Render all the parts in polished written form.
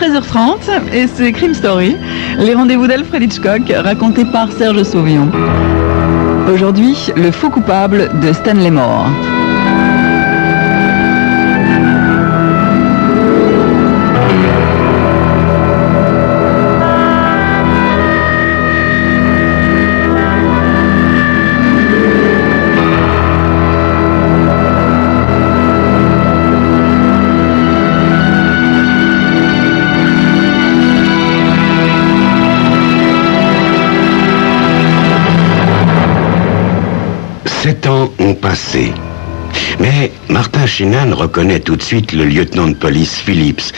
13h30 et c'est Crime Story, les rendez-vous d'Alfred Hitchcock racontés par Serge Sauvion. Aujourd'hui, le faux coupable de Stanley Moore. Passé. Mais Martin Sheenan reconnaît tout de suite le lieutenant de police Phillips,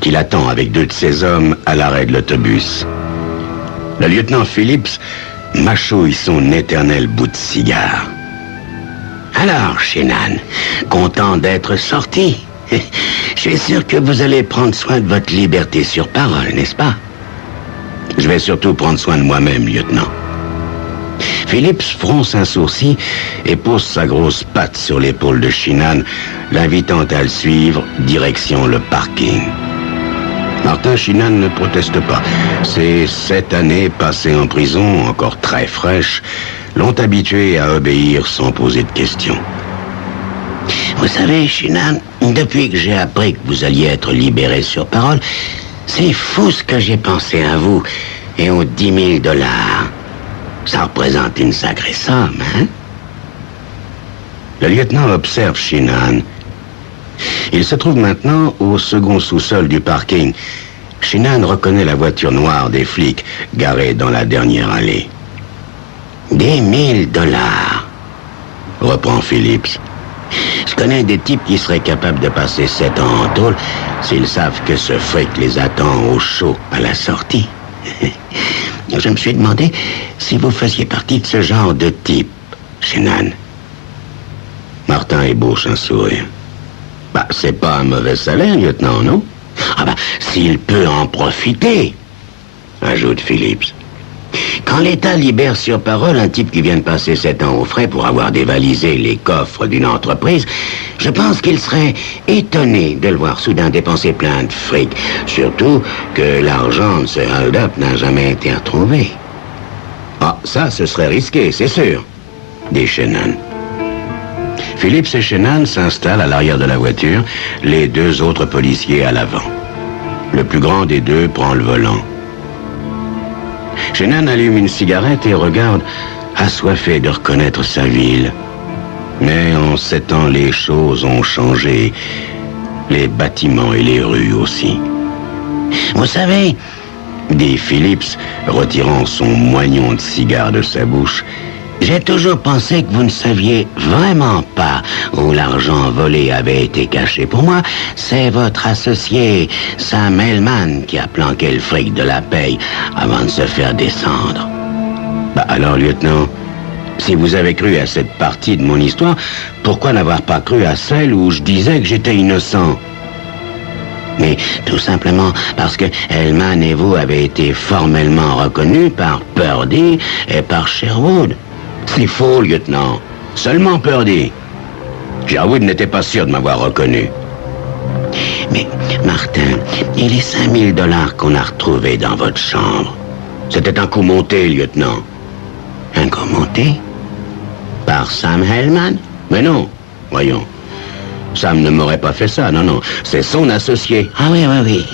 qui l'attend avec 2 de ses hommes à l'arrêt de l'autobus. Le lieutenant Phillips mâchouille son éternel bout de cigare. Alors, Sheenan, content d'être sorti? Je suis sûr que vous allez prendre soin de votre liberté sur parole, n'est-ce pas? Je vais surtout prendre soin de moi-même, lieutenant. Phillips fronce un sourcil et pose sa grosse patte sur l'épaule de Sheenan, l'invitant à le suivre, direction le parking. Martin Sheenan ne proteste pas. Ces 7 années passées en prison, encore très fraîches, l'ont habitué à obéir sans poser de questions. Vous savez, Sheenan, depuis que j'ai appris que vous alliez être libéré sur parole, c'est fou ce que j'ai pensé à vous et aux 10 000 $. Ça représente une sacrée somme, hein? Le lieutenant observe Sheenan. Il se trouve maintenant au second sous-sol du parking. Sheenan reconnaît la voiture noire des flics, garée dans la dernière allée. 10 000 $, reprend Phillips. Je connais des types qui seraient capables de passer 7 ans en tôle s'ils savent que ce fric les attend au chaud à la sortie. Je me suis demandé si vous faisiez partie de ce genre de type, Sheenan. Martin ébauche un sourire. C'est pas un mauvais salaire, lieutenant, non? S'il peut en profiter, ajoute Phillips. Quand l'État libère sur parole un type qui vient de passer 7 ans aux frais pour avoir dévalisé les coffres d'une entreprise, je pense qu'il serait étonné de le voir soudain dépenser plein de fric, surtout que l'argent de ce hold-up n'a jamais été retrouvé. Ça, ce serait risqué, c'est sûr, dit Sheenan. Phillips et Sheenan s'installent à l'arrière de la voiture, les 2 autres policiers à l'avant. Le plus grand des 2 prend le volant. Sheenan allume une cigarette et regarde, assoiffé de reconnaître sa ville. Mais en 7 ans, les choses ont changé. Les bâtiments et les rues aussi. Vous savez, dit Phillips, retirant son moignon de cigare de sa bouche, j'ai toujours pensé que vous ne saviez vraiment pas où l'argent volé avait été caché. Pour moi, c'est votre associé, Sam Hellman, qui a planqué le fric de la paye avant de se faire descendre. Alors, lieutenant, si vous avez cru à cette partie de mon histoire, pourquoi n'avoir pas cru à celle où je disais que j'étais innocent? Mais tout simplement parce que Hellman et vous avez été formellement reconnus par Purdy et par Sherwood. C'est faux, lieutenant. Seulement Purdy. Sherwood n'était pas sûr de m'avoir reconnu. Mais, Martin, et les 5 000 $ qu'on a retrouvés dans votre chambre? C'était un coup monté, lieutenant. Un coup monté? Par Sam Hellman? Mais non, voyons. Sam ne m'aurait pas fait ça, non. C'est son associé. Oui.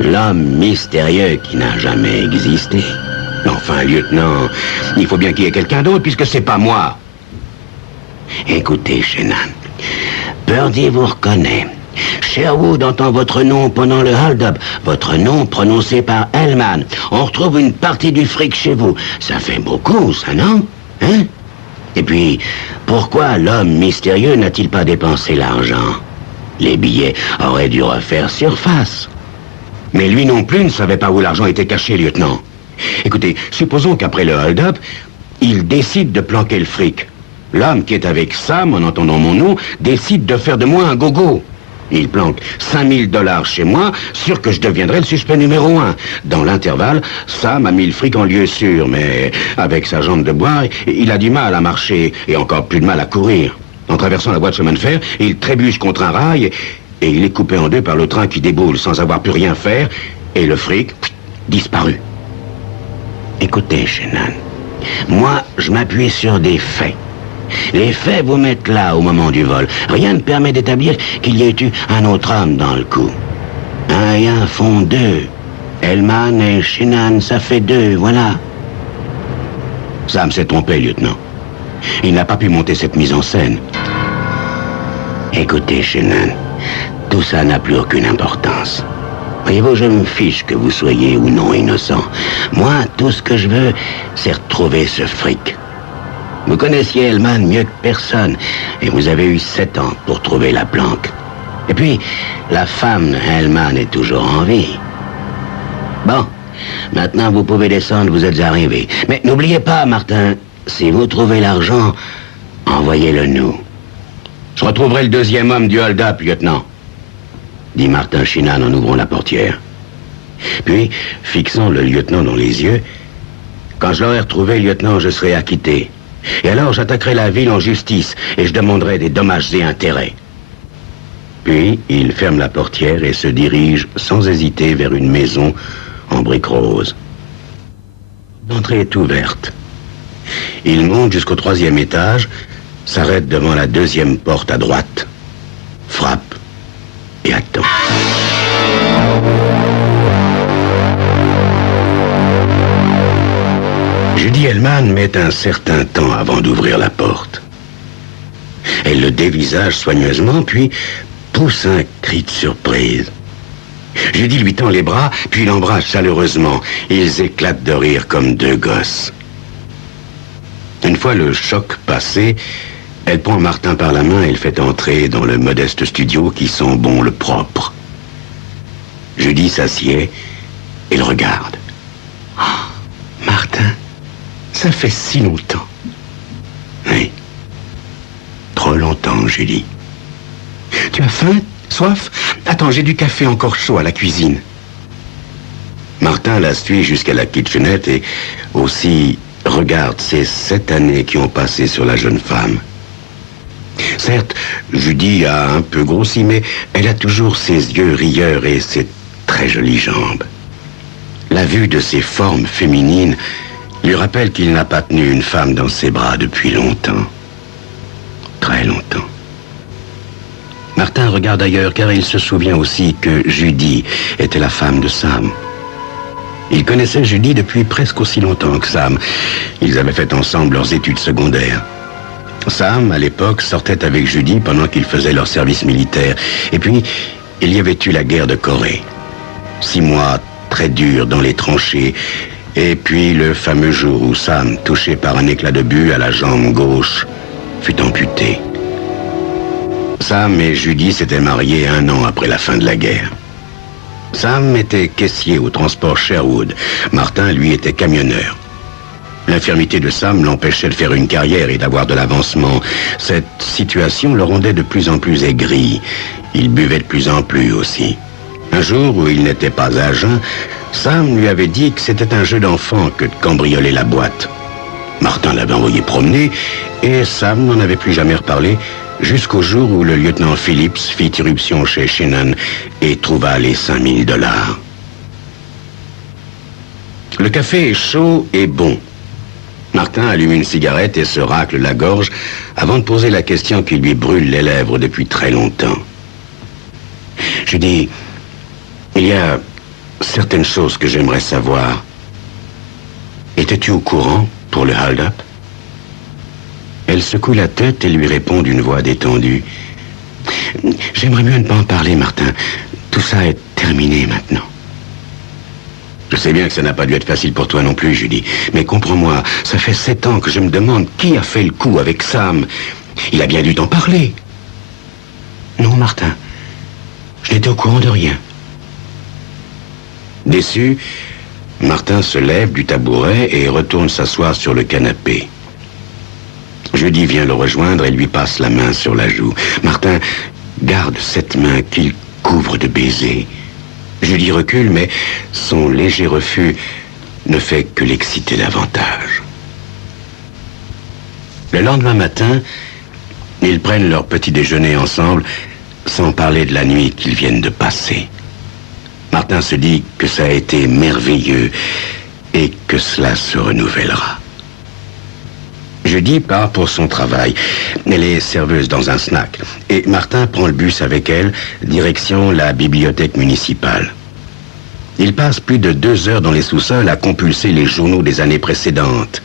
L'homme mystérieux qui n'a jamais existé. Enfin, lieutenant, il faut bien qu'il y ait quelqu'un d'autre, puisque c'est pas moi. Écoutez, Sheenan, Purdy vous reconnaît. Sherwood entend votre nom pendant le hold-up, votre nom prononcé par Hellman. On retrouve une partie du fric chez vous. Ça fait beaucoup, ça, non? Hein? Et puis, pourquoi l'homme mystérieux n'a-t-il pas dépensé l'argent? Les billets auraient dû refaire surface. Mais lui non plus ne savait pas où l'argent était caché, lieutenant. Écoutez, supposons qu'après le hold-up, il décide de planquer le fric. L'homme qui est avec Sam, en entendant mon nom, décide de faire de moi un gogo. Il planque 5 000 $ chez moi, sûr que je deviendrai le suspect numéro 1. Dans l'intervalle, Sam a mis le fric en lieu sûr, mais avec sa jambe de bois, il a du mal à marcher et encore plus de mal à courir. En traversant la voie de chemin de fer, il trébuche contre un rail et il est coupé en deux par le train qui déboule sans avoir pu rien faire, et le fric, disparu. Écoutez, Shannon, moi, je m'appuie sur des faits. Les faits vous mettent là au moment du vol. Rien ne permet d'établir qu'il y ait eu un autre homme dans le coup. Un et un font deux. Hellman et Shannon, ça fait deux, voilà. Sam s'est trompé, lieutenant. Il n'a pas pu monter cette mise en scène. Écoutez, Shannon, tout ça n'a plus aucune importance. Voyez-vous, je me fiche que vous soyez ou non innocent. Moi, tout ce que je veux, c'est retrouver ce fric. Vous connaissiez Hellman mieux que personne, et vous avez eu 7 ans pour trouver la planque. Et puis, la femme de Hellman est toujours en vie. Bon, maintenant vous pouvez descendre, vous êtes arrivés. Mais n'oubliez pas, Martin, si vous trouvez l'argent, envoyez-le nous. Je retrouverai le deuxième homme du hold-up, lieutenant, dit Martin Shannon en ouvrant la portière. Puis, fixant le lieutenant dans les yeux, quand je l'aurai retrouvé, lieutenant, je serai acquitté. Et alors j'attaquerai la ville en justice et je demanderai des dommages et intérêts. Puis, il ferme la portière et se dirige sans hésiter vers une maison en briques roses. L'entrée est ouverte. Il monte jusqu'au 3e étage, s'arrête devant la 2e porte à droite, frappe et attend. Judy Hellman met un certain temps avant d'ouvrir la porte. Elle le dévisage soigneusement, puis pousse un cri de surprise. Judy lui tend les bras, puis l'embrasse chaleureusement. Ils éclatent de rire comme deux gosses. Une fois le choc passé, elle prend Martin par la main et le fait entrer dans le modeste studio qui sent bon le propre. Judy s'assied et le regarde. Oh, Martin, ça fait si longtemps. Oui. Trop longtemps, Judy. Tu as faim? Soif? Attends, j'ai du café encore chaud à la cuisine. Martin la suit jusqu'à la kitchenette et aussi regarde ces 7 années qui ont passé sur la jeune femme. Certes, Judy a un peu grossi, mais elle a toujours ses yeux rieurs et ses très jolies jambes. La vue de ses formes féminines lui rappelle qu'il n'a pas tenu une femme dans ses bras depuis longtemps. Très longtemps. Martin regarde ailleurs car il se souvient aussi que Judy était la femme de Sam. Il connaissait Judy depuis presque aussi longtemps que Sam. Ils avaient fait ensemble leurs études secondaires. Sam, à l'époque, sortait avec Judy pendant qu'ils faisaient leur service militaire. Et puis, il y avait eu la guerre de Corée. 6 mois très durs dans les tranchées. Et puis le fameux jour où Sam, touché par un éclat de but à la jambe gauche, fut amputé. Sam et Judy s'étaient mariés 1 an après la fin de la guerre. Sam était caissier au transport Sherwood. Martin, lui, était camionneur. L'infirmité de Sam l'empêchait de faire une carrière et d'avoir de l'avancement. Cette situation le rendait de plus en plus aigri. Il buvait de plus en plus aussi. Un jour où il n'était pas à jeun, Sam lui avait dit que c'était un jeu d'enfant que de cambrioler la boîte. Martin l'avait envoyé promener et Sam n'en avait plus jamais reparlé jusqu'au jour où le lieutenant Phillips fit irruption chez Shannon et trouva les $5000. Le café est chaud et bon. Martin allume une cigarette et se racle la gorge avant de poser la question qui lui brûle les lèvres depuis très longtemps. Je dis, il y a certaines choses que j'aimerais savoir. Étais-tu au courant pour le hold-up? Elle secoue la tête et lui répond d'une voix détendue. J'aimerais mieux ne pas en parler, Martin. Tout ça est terminé maintenant. Je sais bien que ça n'a pas dû être facile pour toi non plus, Judy. Mais comprends-moi, ça fait 7 ans que je me demande qui a fait le coup avec Sam. Il a bien dû t'en parler. Non, Martin. Je n'étais au courant de rien. Déçu, Martin se lève du tabouret et retourne s'asseoir sur le canapé. Judy vient le rejoindre et lui passe la main sur la joue. Martin garde cette main qu'il couvre de baisers. Judy recule, mais son léger refus ne fait que l'exciter davantage. Le lendemain matin, ils prennent leur petit déjeuner ensemble sans parler de la nuit qu'ils viennent de passer. Martin se dit que ça a été merveilleux et que cela se renouvellera. Judy part pour son travail. Elle est serveuse dans un snack. Et Martin prend le bus avec elle, direction la bibliothèque municipale. Il passe plus de 2 heures dans les sous-sols à compulser les journaux des années précédentes.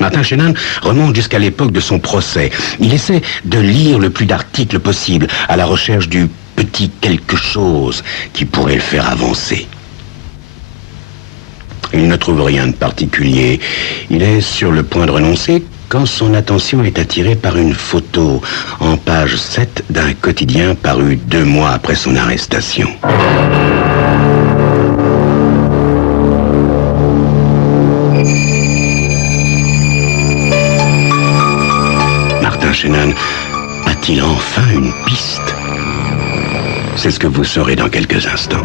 Martin Shannon remonte jusqu'à l'époque de son procès. Il essaie de lire le plus d'articles possible à la recherche du petit quelque chose qui pourrait le faire avancer. Il ne trouve rien de particulier. Il est sur le point de renoncer quand son attention est attirée par une photo en page 7 d'un quotidien paru 2 mois après son arrestation. Martin Shannon a-t-il enfin une piste? C'est ce que vous saurez dans quelques instants.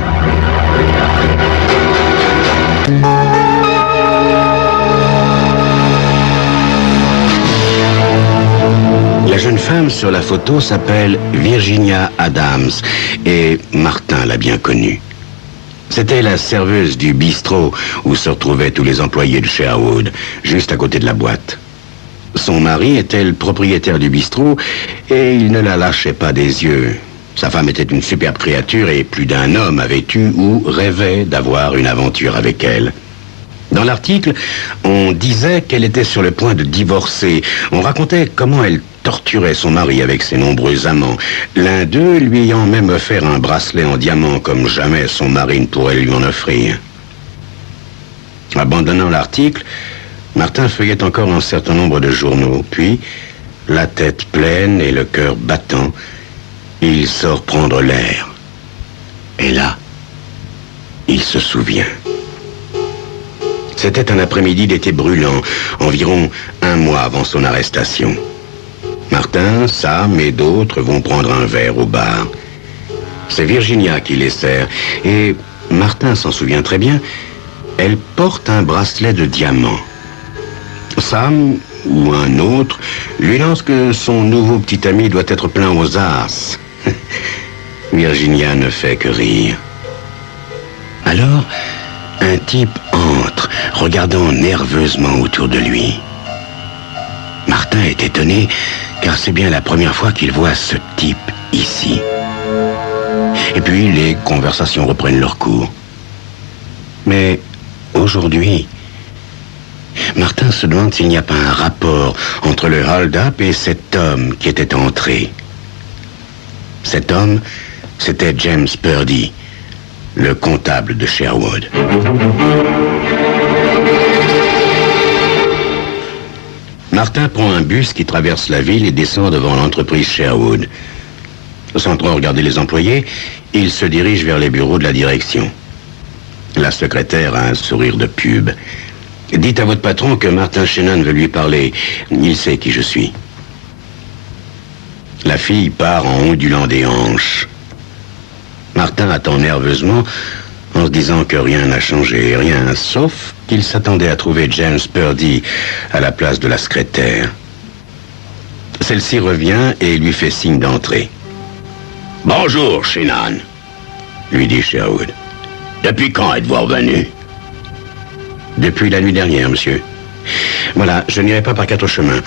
La jeune femme sur la photo s'appelle Virginia Adams et Martin l'a bien connue. C'était la serveuse du bistrot où se retrouvaient tous les employés de Sherwood, juste à côté de la boîte. Son mari était le propriétaire du bistrot et il ne la lâchait pas des yeux. Sa femme était une superbe créature et plus d'un homme avait eu ou rêvait d'avoir une aventure avec elle. Dans l'article, on disait qu'elle était sur le point de divorcer. On racontait comment elle torturait son mari avec ses nombreux amants, l'un d'eux lui ayant même offert un bracelet en diamant comme jamais son mari ne pourrait lui en offrir. Abandonnant l'article, Martin feuillette encore un certain nombre de journaux, puis, la tête pleine et le cœur battant, il sort prendre l'air. Et là, il se souvient. C'était un après-midi d'été brûlant, environ 1 mois avant son arrestation. Martin, Sam et d'autres vont prendre un verre au bar. C'est Virginia qui les sert, et Martin s'en souvient très bien, elle porte un bracelet de diamant. Sam, ou un autre, lui lance que son nouveau petit ami doit être plein aux as. Virginia ne fait que rire. Alors, un type entre, regardant nerveusement autour de lui. Martin est étonné, car c'est bien la première fois qu'il voit ce type ici. Et puis, les conversations reprennent leur cours. Mais, aujourd'hui, Martin se demande s'il n'y a pas un rapport entre le hold-up et cet homme qui était entré. Cet homme, c'était James Purdy, le comptable de Sherwood. Martin prend un bus qui traverse la ville et descend devant l'entreprise Sherwood. Sans trop regarder les employés, il se dirige vers les bureaux de la direction. La secrétaire a un sourire de pub. « Dites à votre patron que Martin Shannon veut lui parler. Il sait qui je suis. » La fille part en ondulant des hanches. Martin attend nerveusement en se disant que rien n'a changé, rien, sauf qu'il s'attendait à trouver James Purdy à la place de la secrétaire. Celle-ci revient et lui fait signe d'entrer. « Bonjour, Shannon, » lui dit Sherwood. « Depuis quand êtes-vous revenu ?»« Depuis la nuit dernière, monsieur. Voilà, je n'irai pas par 4 chemins.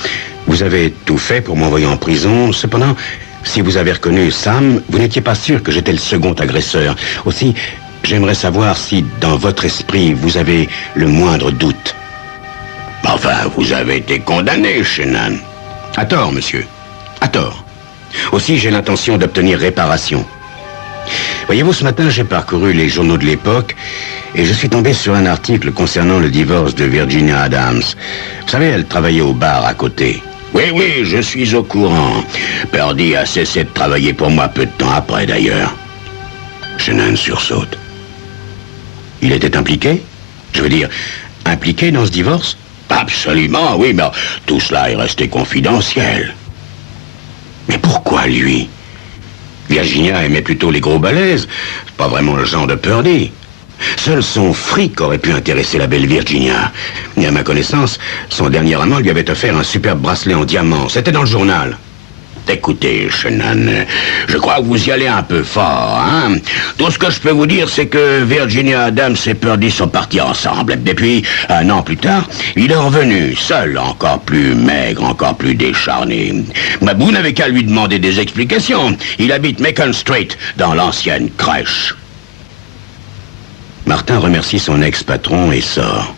Vous avez tout fait pour m'envoyer en prison. Cependant, si vous avez reconnu Sam, vous n'étiez pas sûr que j'étais le second agresseur. Aussi, j'aimerais savoir si, dans votre esprit, vous avez le moindre doute. » « Enfin, vous avez été condamné, Shannon. »« À tort, monsieur. À tort. Aussi, j'ai l'intention d'obtenir réparation. Voyez-vous, ce matin, j'ai parcouru les journaux de l'époque et je suis tombé sur un article concernant le divorce de Virginia Adams. Vous savez, elle travaillait au bar à côté. Oui, je suis au courant. Purdy a cessé de travailler pour moi peu de temps après, d'ailleurs. Shannon sursaute. Il était impliqué? Je veux dire, impliqué dans ce divorce? Absolument, oui, mais tout cela est resté confidentiel. Mais pourquoi lui? Virginia aimait plutôt les gros balèzes. C'est pas vraiment le genre de Purdy. Seul son fric aurait pu intéresser la belle Virginia. Et à ma connaissance, son dernier amant lui avait offert un superbe bracelet en diamant. C'était dans le journal. Écoutez, Shannon, je crois que vous y allez un peu fort, hein. Tout ce que je peux vous dire, c'est que Virginia Adams et Purdy sont partis ensemble. Et puis, 1 an plus tard, il est revenu, seul, encore plus maigre, encore plus décharné. Mais vous n'avez qu'à lui demander des explications. Il habite Macon Street, dans l'ancienne crèche. Martin remercie son ex-patron et sort.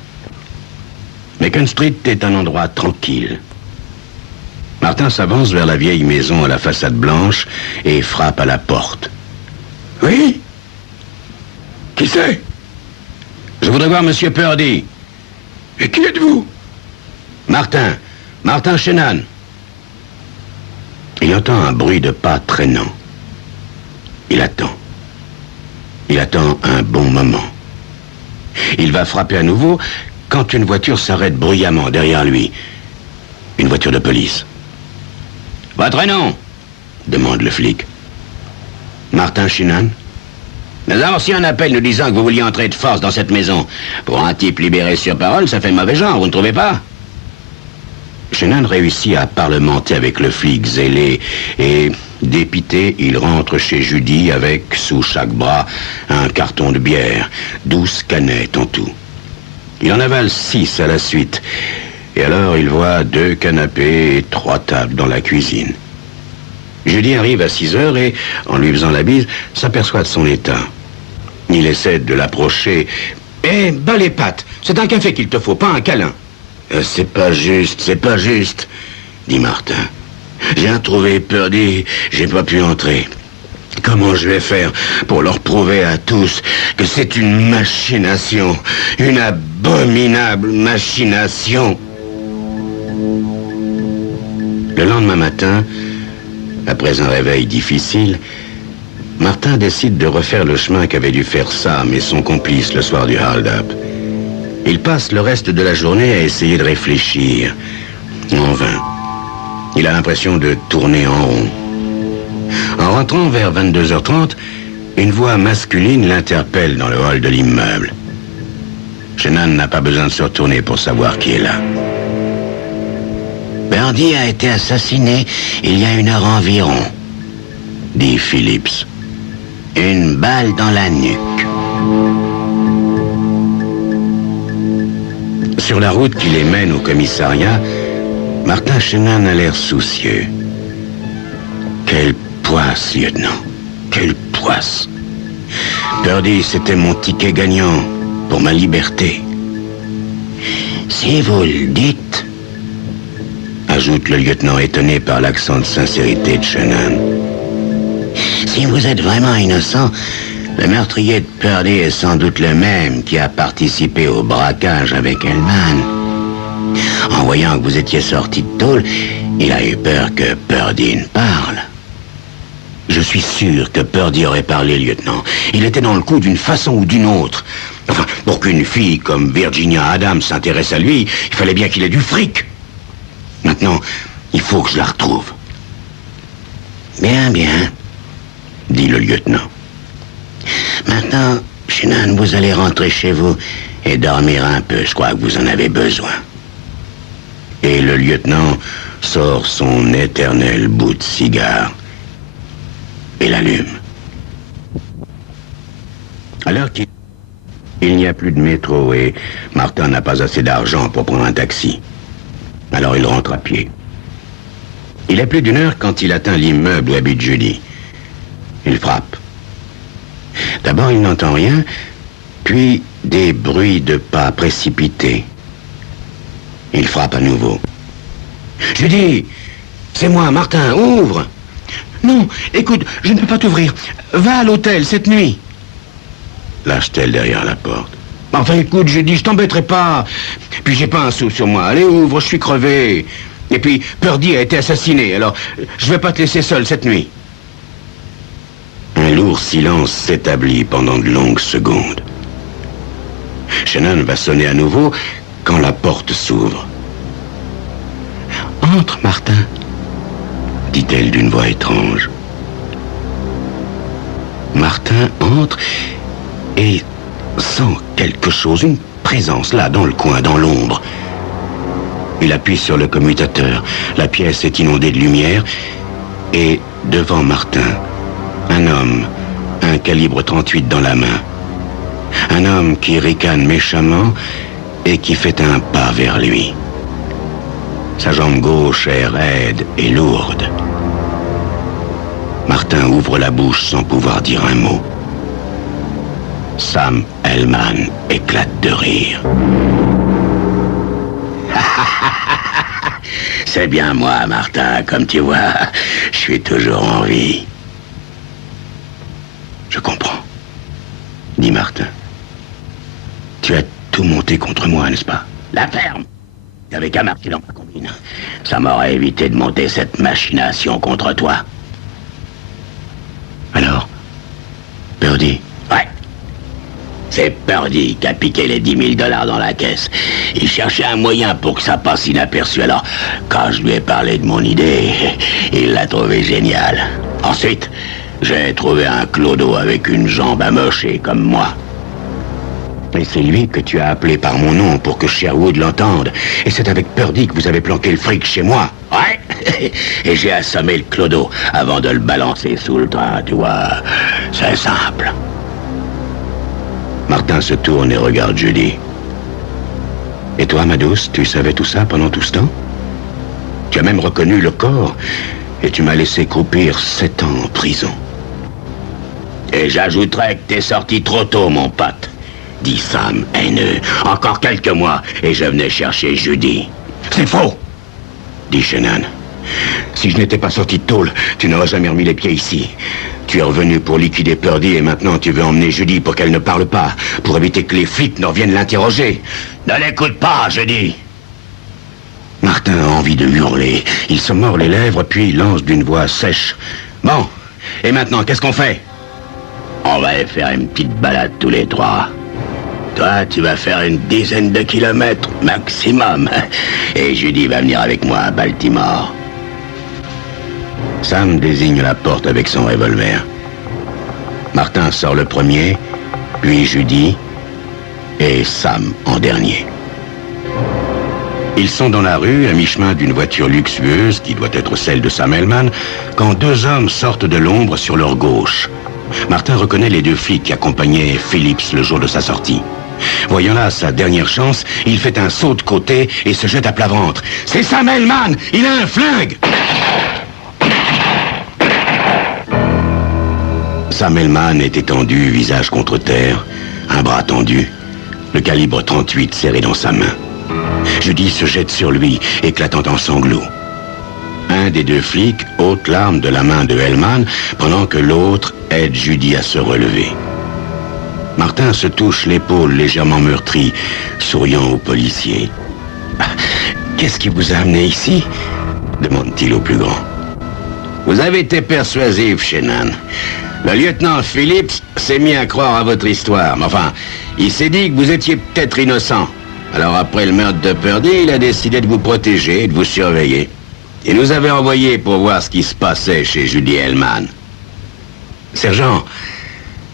Macon Street est un endroit tranquille. Martin s'avance vers la vieille maison à la façade blanche et frappe à la porte. Oui? Qui c'est? Je voudrais voir Monsieur Purdy. Et qui êtes-vous? Martin Shannon. Il entend un bruit de pas traînant. Il attend. Il attend un bon moment. Il va frapper à nouveau quand une voiture s'arrête bruyamment derrière lui. Une voiture de police. Votre nom? Demande le flic. Martin Shannon. Nous avons reçu un appel nous disant que vous vouliez entrer de force dans cette maison. Pour un type libéré sur parole, ça fait mauvais genre, vous ne trouvez pas? Shannon réussit à parlementer avec le flic zélé et, dépité, il rentre chez Judy avec, sous chaque bras, un carton de bière, 12 canettes en tout. Il en avale 6 à la suite. Et alors, il voit 2 canapés et 3 tables dans la cuisine. Judy arrive à 6 heures et, en lui faisant la bise, s'aperçoit de son état. Il essaie de l'approcher. « Eh, bats les pattes, c'est un café qu'il te faut, pas un câlin. »« C'est pas juste, » dit Martin. « J'ai retrouvé Purdy, j'ai pas pu entrer. Comment je vais faire pour leur prouver à tous que c'est une machination, une abominable machination ?» Le lendemain matin, après un réveil difficile, Martin décide de refaire le chemin qu'avait dû faire Sam et son complice le soir du hold-up. Il passe le reste de la journée à essayer de réfléchir. En vain. Il a l'impression de tourner en rond. En rentrant vers 22h30, une voix masculine l'interpelle dans le hall de l'immeuble. Shannon n'a pas besoin de se retourner pour savoir qui est là. Purdy a été assassiné il y a 1 heure environ, dit Phillips. Une balle dans la nuque. Sur la route qui les mène au commissariat, Martin Shannon a l'air soucieux. Quelle poisse, lieutenant. Quelle poisse. Purdy, c'était mon ticket gagnant pour ma liberté. Si vous le dites, ajoute le lieutenant étonné par l'accent de sincérité de Shannon. Si vous êtes vraiment innocent, le meurtrier de Purdy est sans doute le même qui a participé au braquage avec Hellman. En voyant que vous étiez sorti de tôle, il a eu peur que Purdy ne parle. Je suis sûr que Purdy aurait parlé, lieutenant. Il était dans le coup d'une façon ou d'une autre. Enfin, pour qu'une fille comme Virginia Adams s'intéresse à lui, il fallait bien qu'il ait du fric. Maintenant, il faut que je la retrouve. Bien, dit le lieutenant. Maintenant, Shannon, vous allez rentrer chez vous et dormir un peu. Je crois que vous en avez besoin. Et le lieutenant sort son éternel bout de cigare et l'allume. Alors qu'il n'y a plus de métro et Martin n'a pas assez d'argent pour prendre un taxi. Alors il rentre à pied. Il est plus d'1 heure quand il atteint l'immeuble où habite Judy. Il frappe. D'abord, il n'entend rien, puis des bruits de pas précipités. Il frappe à nouveau. « Judy, c'est moi, Martin, ouvre !»« Non, écoute, je ne peux pas t'ouvrir. Va à l'hôtel cette nuit. » Lâche-t-elle derrière la porte. « Enfin, écoute, Judy, je t'embêterai pas. Puis j'ai pas un sou sur moi. Allez, ouvre, je suis crevé. Et puis, Purdy a été assassiné, alors je vais pas te laisser seul cette nuit. » Un lourd silence s'établit pendant de longues secondes. Shannon va sonner à nouveau quand la porte s'ouvre. « Entre, Martin, » dit-elle d'une voix étrange. Martin entre et sent quelque chose, une présence là, dans le coin, dans l'ombre. Il appuie sur le commutateur. La pièce est inondée de lumière Et devant Martin, un homme, un calibre 38 dans la main. Un homme qui ricane méchamment et qui fait un pas vers lui. Sa jambe gauche est raide et lourde. Martin ouvre la bouche sans pouvoir dire un mot. Sam Hellman éclate de rire. C'est bien moi, Martin, comme tu vois, je suis toujours en vie. Je comprends, dit Martin. Tu as tout monté contre moi, n'est-ce pas? La ferme! T'avais qu'à marquer dans ma combine. Ça m'aurait évité de monter cette machination contre toi. Alors, Purdy? Ouais. C'est Purdy qui a piqué les 10 000 $ dans la caisse. Il cherchait un moyen pour que ça passe inaperçu. Alors, quand je lui ai parlé de mon idée, il l'a trouvé géniale. Ensuite, j'ai trouvé un clodo avec une jambe amochée comme moi. Et c'est lui que tu as appelé par mon nom pour que Sherwood l'entende. Et c'est avec Purdy que vous avez planqué le fric chez moi. Ouais. Et j'ai assommé le clodo avant de le balancer sous le train, tu vois. C'est simple. Martin se tourne et regarde Judy. Et toi, ma douce, tu savais tout ça pendant tout ce temps? Tu as même reconnu le corps et tu m'as laissé croupir 7 ans en prison. Et j'ajouterais que t'es sorti trop tôt, mon pote, dit Sam, haineux. Encore quelques mois et je venais chercher Judy. C'est faux, dit Shannon. Si je n'étais pas sorti de tôle, tu n'aurais jamais remis les pieds ici. Tu es revenu pour liquider Purdy et maintenant tu veux emmener Judy pour qu'elle ne parle pas, pour éviter que les flics ne reviennent l'interroger. Ne l'écoute pas, je dis. Martin a envie de hurler. Il se mord les lèvres puis il lance d'une voix sèche. Bon, et maintenant, qu'est-ce qu'on fait? On va aller faire une petite balade tous les trois. Toi, tu vas faire une dizaine de kilomètres maximum. Et Judy va venir avec moi à Baltimore. Sam désigne la porte avec son revolver. Martin sort le premier, puis Judy, et Sam en dernier. Ils sont dans la rue, à mi-chemin d'une voiture luxueuse, qui doit être celle de Sam Hellman, quand 2 hommes sortent de l'ombre sur leur gauche. Martin reconnaît les 2 flics qui accompagnaient Phillips le jour de sa sortie. Voyant là sa dernière chance, il fait un saut de côté et se jette à plat ventre. C'est Sam Hellman! Il a un flingue! Sam Hellman est étendu, visage contre terre, un bras tendu, le calibre 38 serré dans sa main. Judy se jette sur lui, éclatant en sanglots. Un des 2 flics ôte l'arme de la main de Hellman, pendant que l'autre aide Judy à se relever. Martin se touche l'épaule légèrement meurtrie, souriant au policier. « Qu'est-ce qui vous a amené ici ?» demande-t-il au plus grand. « Vous avez été persuasif, Shannon. Le lieutenant Phillips s'est mis à croire à votre histoire. Mais enfin, il s'est dit que vous étiez peut-être innocent. Alors après le meurtre de Purdy, il a décidé de vous protéger et de vous surveiller. Il nous avait envoyé pour voir ce qui se passait chez Judy Hellman. Sergent,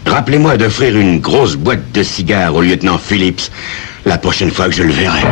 rappelez-moi d'offrir une grosse boîte de cigares au lieutenant Phillips la prochaine fois que je le verrai.